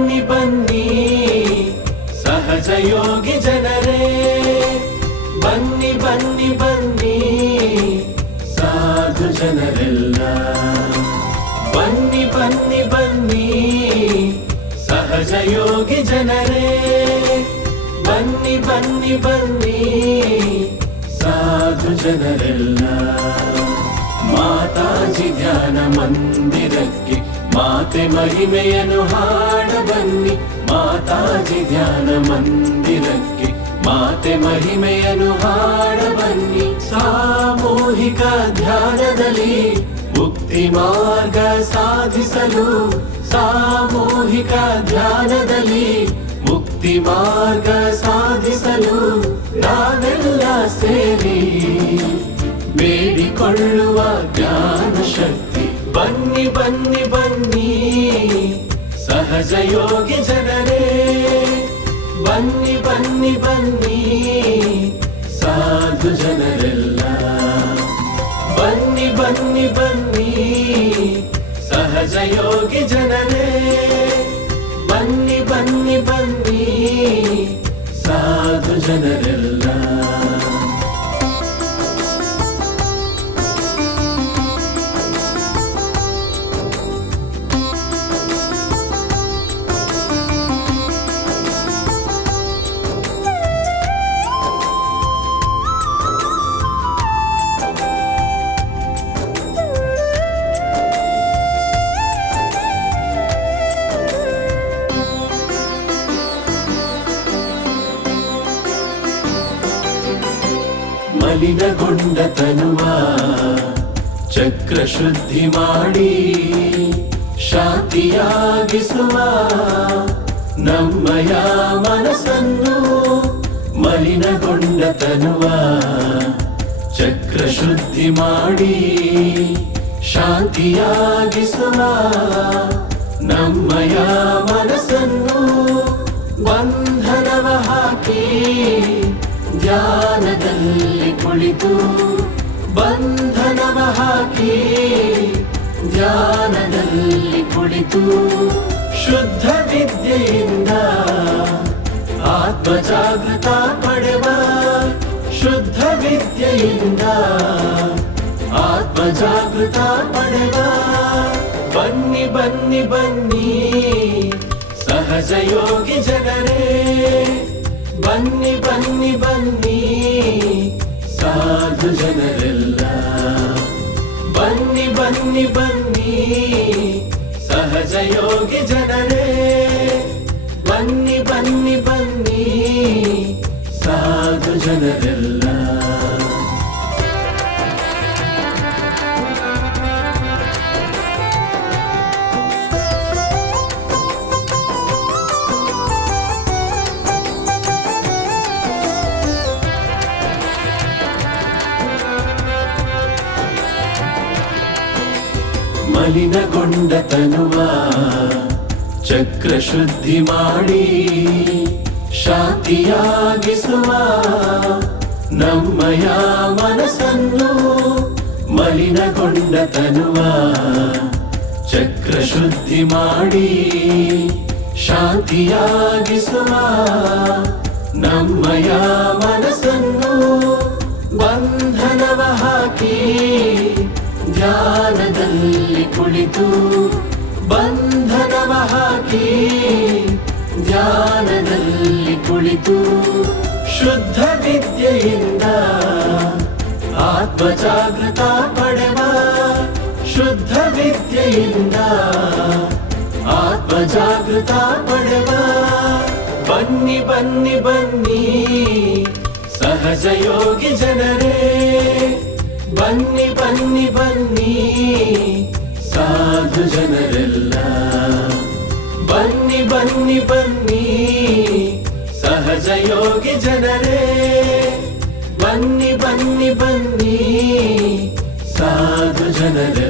ಬನ್ನಿ ಬನ್ನಿ ಸಹಜ ಯೋಗಿ ಜನರೇ, ಬನ್ನಿ ಬನ್ನಿ ಬನ್ನಿ ಸಾಧು ಜನರೆಲ್ಲ, ಬನ್ನಿ ಬನ್ನಿ ಬನ್ನಿ ಸಹಜ ಯೋಗಿ ಜನರೇ, ಬನ್ನಿ ಬನ್ನಿ ಬನ್ನಿ ಸಾಧು ಜನರೆಲ್ಲ. ಮಾತಾಜಿ ಧ್ಯಾನ ಮಂದಿರಕ್ಕೆ ಮಾತೆ ಮಹಿಮೆಯನ್ನು ಹಾಡ ಬನ್ನಿ, ಮಾತಾಜಿ ಧ್ಯಾನ ಮಂದಿರಕ್ಕೆ ಮಾತೆ ಮಹಿಮೆಯನ್ನು ಹಾಡ ಬನ್ನಿ. ಸಾಮೂಹಿಕ ಧ್ಯಾನದಲ್ಲಿ ಮುಕ್ತಿ ಮಾರ್ಗ ಸಾಧಿಸಲು, ಸಾಮೂಹಿಕ ಧ್ಯಾನದಲ್ಲಿ ಮುಕ್ತಿ ಮಾರ್ಗ ಸಾಧಿಸಲು ನಾವೆಲ್ಲ ಸೇರಿ ಬೇಡಿಕೊಳ್ಳುವ ಜ್ಞಾನ ಶಕ್ತಿ. ಬನ್ನಿ ಬನ್ನಿ ಬನ್ನಿ ಸಹಜ ಯೋಗಿ ಜನರೇ, ಬನ್ನಿ ಬನ್ನಿ ಬನ್ನಿ ಸಾಧು ಜನರೆಲ್ಲ, ಬನ್ನಿ ಬನ್ನಿ ಬನ್ನಿ ಸಹಜ ಯೋಗಿ ಜನರೇ, ಬನ್ನಿ ಬನ್ನಿ ಬನ್ನಿ ಸಾಧು ಜನರೆಲ್ಲ. ಮಲಿನಗೊಂಡ ತನುವ ಚಕ್ರ ಶುದ್ಧಿ ಮಾಡಿ ಶಾಂತಿಯಾಗಿಸುವ ನಮ್ಮಯ ಮನಸ್ಸನ್ನು. ಮಲಿನಗೊಂಡ ತನುವ ಚಕ್ರ ಶುದ್ಧಿ ಮಾಡಿ ಶಾಂತಿಯಾಗಿಸುವ ನಮ್ಮಯ ಮನಸ್ಸನ್ನು. ಬಂಧನವ ಹಾಕಿ ಧ್ಯಾನದಲ್ಲಿ ಕುಳಿತು, ಬಂಧನವ ಹಾಕಿ ಧ್ಯಾನದಲ್ಲಿ ಕುಳಿತು, ಶುದ್ಧ ವಿದ್ಯೆಯಿಂದ ಆತ್ಮ ಜಾಗೃತ ಪಡೆವ, ಶುದ್ಧ ವಿದ್ಯೆಯಿಂದ ಆತ್ಮ ಜಾಗೃತ ಪಡೆವ. ಬನ್ನಿ ಬನ್ನಿ ಬನ್ನಿ ಸಹಜ ಯೋಗಿ ಜನರೇ, ಬನ್ನಿ ಬನ್ನಿ ಬನ್ನಿ ಸಾಧು ಜನರೆಲ್ಲ, ಬನ್ನಿ ಬನ್ನಿ ಬನ್ನಿ ಸಹಜ ಯೋಗಿ ಜನರೇ, ಬನ್ನಿ ಬನ್ನಿ ಬನ್ನಿ ಸಾಧು ಜನರೆಲ್ಲ. ಮಲಿನಗೊಂಡ ತನುವ ಚಕ್ರ ಶುದ್ಧಿ ಮಾಡಿ ಶಾಂತಿಯಾಗಿಸುವ ನಮ್ಮಯ ಮನಸ್ಸನ್ನು. ಮಲಿನಗೊಂಡ ತನುವ ಚಕ್ರ ಶುದ್ಧಿ ಮಾಡಿ ಶಾಂತಿಯಾಗಿಸುವ ನಮ್ಮಯ ಮನಸ್ಸನ್ನು. ಬಂಧನವ ಹಾಕಿ ಧ್ಯಾನದಲ್ಲಿ ಕುಳಿತು, ಬಂಧನವ ಹಾಕಿ ಧ್ಯಾನದಲ್ಲಿ ಕುಳಿತು, ಶುದ್ಧ ವಿದ್ಯೆಯಿಂದ ಆತ್ಮ ಜಾಗೃತ ಪಡೆವ, ಶುದ್ಧ ವಿದ್ಯೆಯಿಂದ ಆತ್ಮ ಜಾಗೃತ ಪಡೆವ. ಬನ್ನಿ ಬನ್ನಿ ಬನ್ನಿ ಸಹಜ ಯೋಗಿ ಜನರೇ, ಬನ್ನಿ ಬನ್ನಿ ಬನ್ನಿ ಸಾಧು ಜನರೆಲ್ಲ, ಬನ್ನಿ ಬನ್ನಿ ಬನ್ನಿ ಸಹಜ ಯೋಗಿ ಜನರೇ, ಬನ್ನಿ ಬನ್ನಿ ಬನ್ನಿ ಸಾಧು ಜನರೆಲ್ಲ.